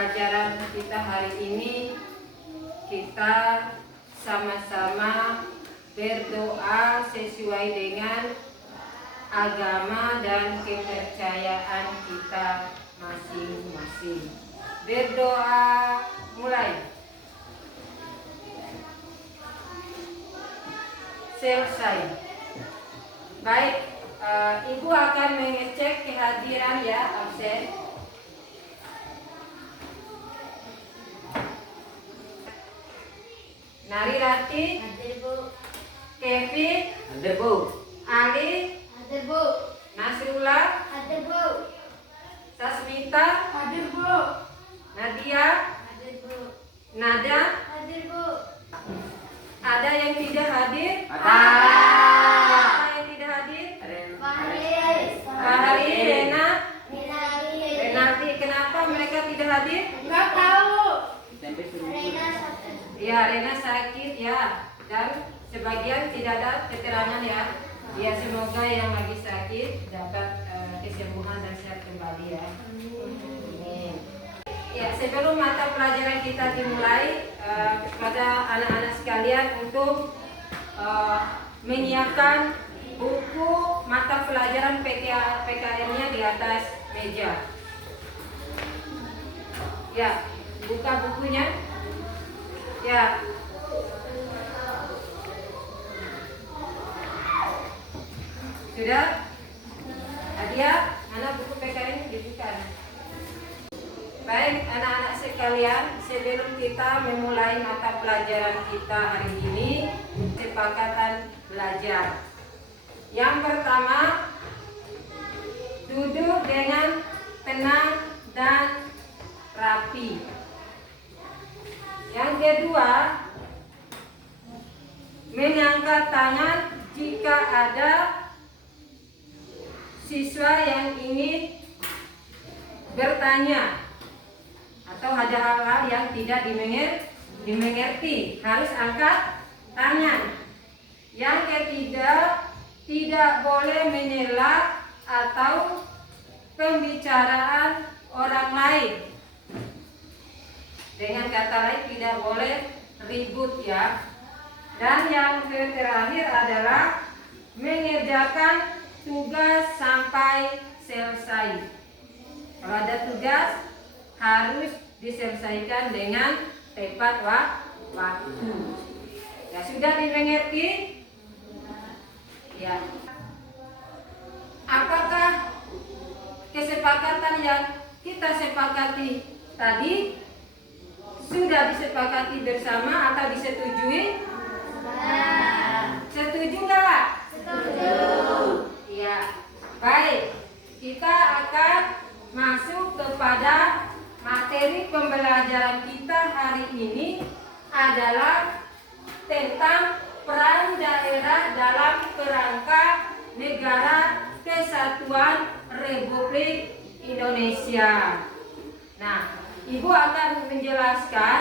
pelajaran kita hari ini, kita sama-sama berdoa sesuai dengan agama dan kepercayaan kita masing-masing. Berdoa mulai. Selesai. Baik, Ibu akan mengecek kehadiran ya, absen. Nari Rati, Hadir, Bu. Kevin, Hadir, Bu. Ali, Hadir, Bu. Nasrullah, Hadir, Bu. Sasmita, Hadir, Bu. Nadia, Hadir, Bu. Nada. Hadir, Bu. Ada yang tidak hadir? Ada. Ada yang tidak hadir? Fahri, Rena, Renaldi. Kenapa mereka tidak hadir? Enggak tahu. Ya, Rena sakit ya, dan sebagian tidak ada keterangan ya. Ya, semoga yang lagi sakit dapat kesembuhan dan sehat kembali ya. Amin. Ya, sebelum mata pelajaran kita dimulai, kepada anak-anak sekalian untuk menyiapkan buku mata pelajaran PKN-nya di atas meja. Ya, buka bukunya. Ya. Sudah? Nadia, mana buku PKN dibuka? Baik, anak-anak sekalian, sebelum kita memulai mata pelajaran kita hari ini, kesepakatan belajar. Yang pertama, duduk dengan tenang dan rapi. Yang kedua, mengangkat tangan jika ada siswa yang ingin bertanya atau ada hal-hal yang tidak dimengerti, harus angkat tangan. Yang ketiga, tidak boleh menyela atau pembicaraan orang lain. Dengan kata lain, tidak boleh ribut ya. Dan yang terakhir adalah mengerjakan tugas sampai selesai. Kalau ada tugas harus diselesaikan dengan tepat waktu. Ya, sudah dimengerti? Ya. Apakah kesepakatan yang kita sepakati tadi sudah disepakati bersama atau disetujui? Setuju nggak? Setuju. Ya. Baik. Kita akan masuk kepada materi pembelajaran kita hari ini adalah tentang peran daerah dalam kerangka Negara Kesatuan Republik Indonesia. Nah, Ibu akan menjelaskan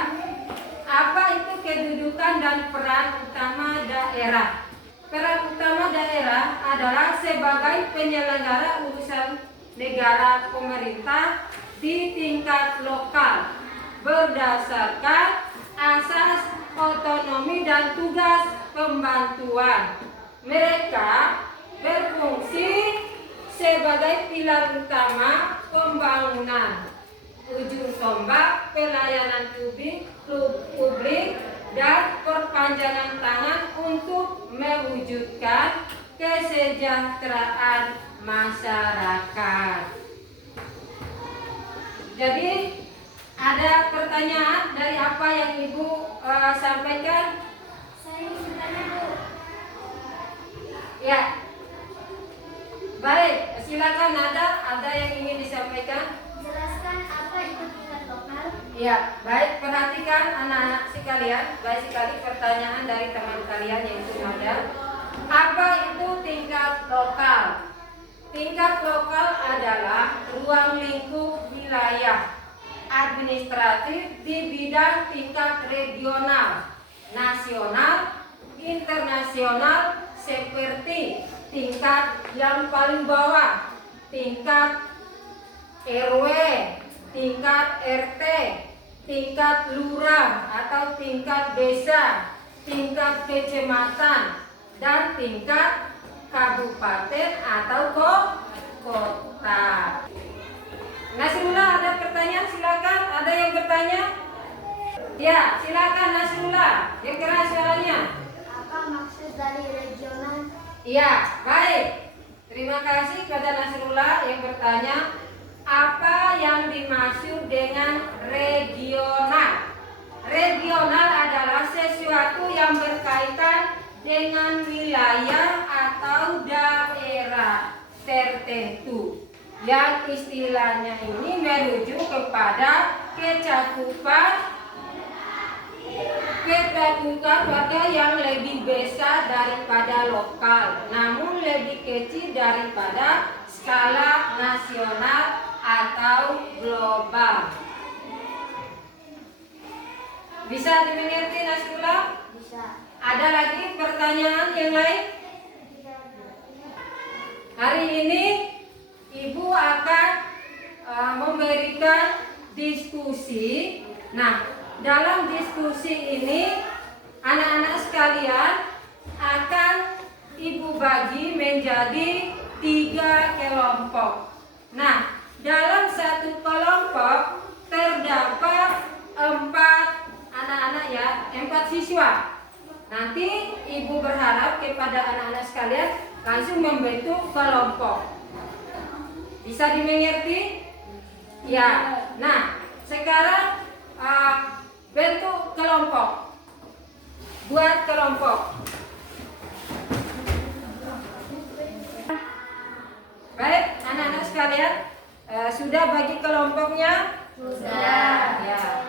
apa itu kedudukan dan peran utama daerah. Peran utama daerah adalah sebagai penyelenggara urusan negara pemerintah di tingkat lokal berdasarkan asas otonomi dan tugas pembantuan. Mereka berfungsi sebagai pilar utama pembangunan, ujung tombak pelayanan publik dan perpanjangan tangan untuk mewujudkan kesejahteraan masyarakat. Jadi ada pertanyaan dari apa yang Ibu sampaikan? Saya ingin bertanya, Bu. Ya. Baik, silakan ada yang ingin disampaikan? Jelaskan apa itu tingkat lokal. Ya, baik, perhatikan anak-anak sekalian. Baik sekali pertanyaan dari teman kalian yaitu Nada. Apa itu tingkat lokal? Tingkat lokal adalah ruang lingkup wilayah administratif di bidang tingkat regional, nasional, internasional, seperti tingkat yang paling bawah, tingkat RW, tingkat RT, tingkat lurah atau tingkat desa, tingkat kecamatan, dan tingkat kabupaten atau kota. Nasrullah, ada pertanyaan? Silakan. Ada yang bertanya? Ya, silakan Nasrullah. Yang keras suaranya. Apa maksud dari regional? Iya, baik. Terima kasih kepada Nasrullah yang bertanya, apa yang dimaksud dengan regional? Regional adalah sesuatu yang berkaitan dengan wilayah atau daerah tertentu, yang istilahnya ini merujuk kepada kecakupan pada yang lebih besar daripada lokal, namun lebih kecil daripada skala nasional atau global. Bisa dimengerti Nasrullah? Bisa. Ada lagi pertanyaan yang lain? Hari ini Ibu akan memberikan diskusi. Nah, dalam diskusi ini anak-anak sekalian akan Ibu bagi menjadi 3 kelompok. Nah, dalam satu kelompok terdapat 4 anak-anak ya, 4 siswa. Nanti Ibu berharap kepada anak-anak sekalian langsung membentuk kelompok. Bisa dimengerti? Ya. Nah, sekarang bentuk kelompok. Buat kelompok. Baik, anak-anak sekalian, sudah bagi kelompoknya? Sudah. Ya.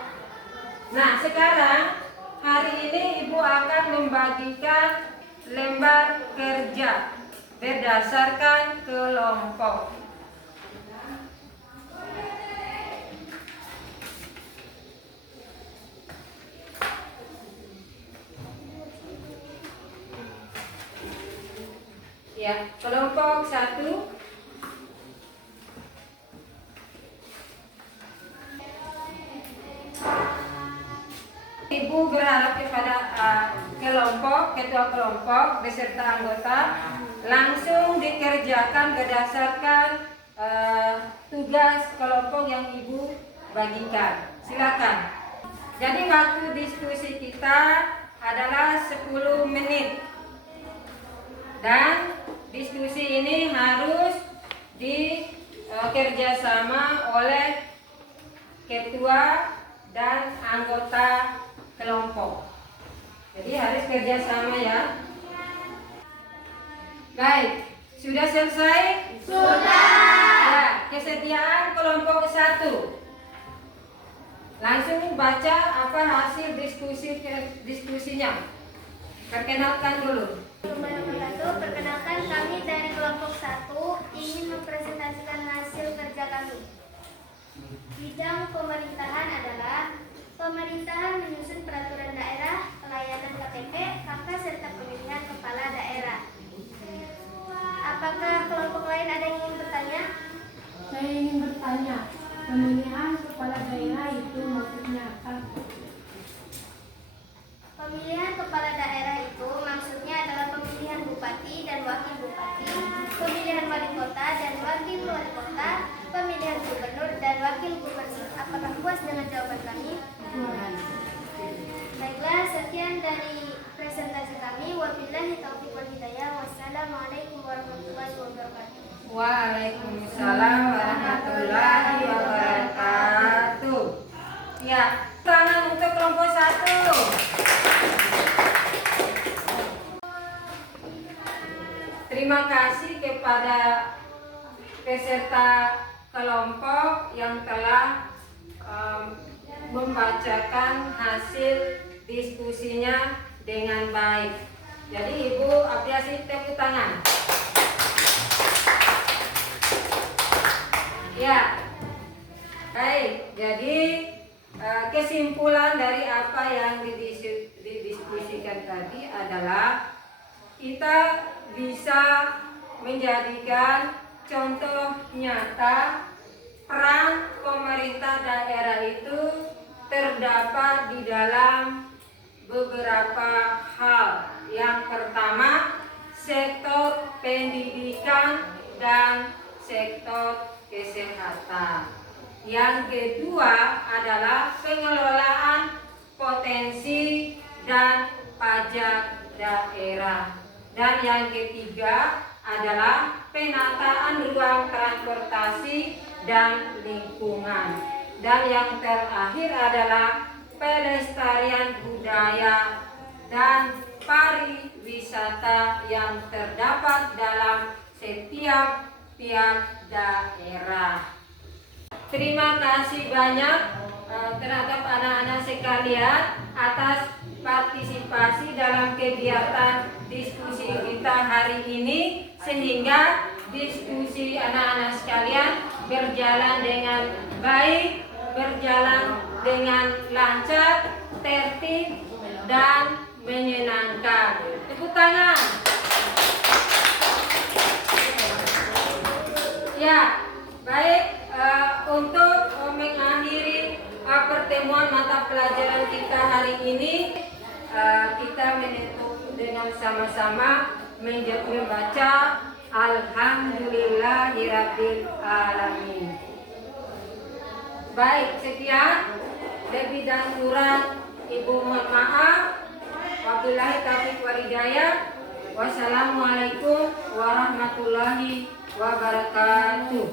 Nah, sekarang hari ini Ibu akan membagikan lembar kerja berdasarkan kelompok. Ya, kelompok 1. Ibu berharap kepada ketua kelompok beserta anggota langsung dikerjakan berdasarkan tugas kelompok yang Ibu bagikan. Silakan. Jadi waktu diskusi kita adalah 10 menit. Dan diskusi ini harus dikerjasama oleh ketua dan anggota kelompok. Jadi harus kerjasama ya. Baik, sudah selesai? Sudah. Ya, kesediaan kelompok 1. Langsung baca apa hasil diskusinya. Perkenalkan dulu. Perkenalkan, kami dari kelompok 1 ingin mempresentasikan hasil kerja kami. Bidang pemerintahan adalah pemerintahan menyusun peraturan daerah, pelayanan KTP, KK, serta pemilihan kepala daerah. Apakah kelompok lain ada yang ingin bertanya? Saya ingin bertanya, pemilihan kepala daerah itu maksudnya apa? Pemilihan kepala daerah itu maksudnya adalah pemilihan bupati dan wakil bupati, pemilihan wali kota dan wakil wali kota, pemilihan gubernur dan wakil gubernur. Apakah puas dengan jawaban kami? Baiklah, sekian dari presentasi kami. Wabillahi taufiq wal hidayah. Wassalamualaikum warahmatullahi wabarakatuh. Waalaikumsalam warahmatullahi wabarakatuh. Ya, tangan untuk kelompok 1. Terima kasih kepada peserta kelompok yang telah membacakan hasil diskusinya dengan baik. Jadi Ibu apresiasi, tepuk tangan. Ya, baik. Jadi kesimpulan dari apa yang didiskusikan tadi adalah kita bisa menjadikan contoh nyata peran pemerintah daerah itu terdapat di dalam beberapa hal. Yang pertama, sektor pendidikan dan sektor kesehatan. Yang kedua adalah pengelolaan potensi dan pajak daerah. Dan yang ketiga adalah penataan ruang transportasi dan lingkungan. Dan yang terakhir adalah pelestarian budaya dan pariwisata yang terdapat dalam setiap daerah. Terima kasih banyak terhadap anak-anak sekalian atas partisipasi dalam kegiatan diskusi kita hari ini, sehingga diskusi anak-anak sekalian berjalan dengan baik, berjalan dengan lancar, tertib, dan menyenangkan. Tepuk tangan. Ya, baik, untuk mengakhiri pertemuan mata pelajaran kita hari ini, kita menutup dengan sama-sama membaca Alhamdulillahirabbil alamin. Baik, sekian. Lebih dan kurang Ibu mohon maaf. Wabillahi taufiq wal hidayah. Wassalamualaikum warahmatullahi wabarakatuh.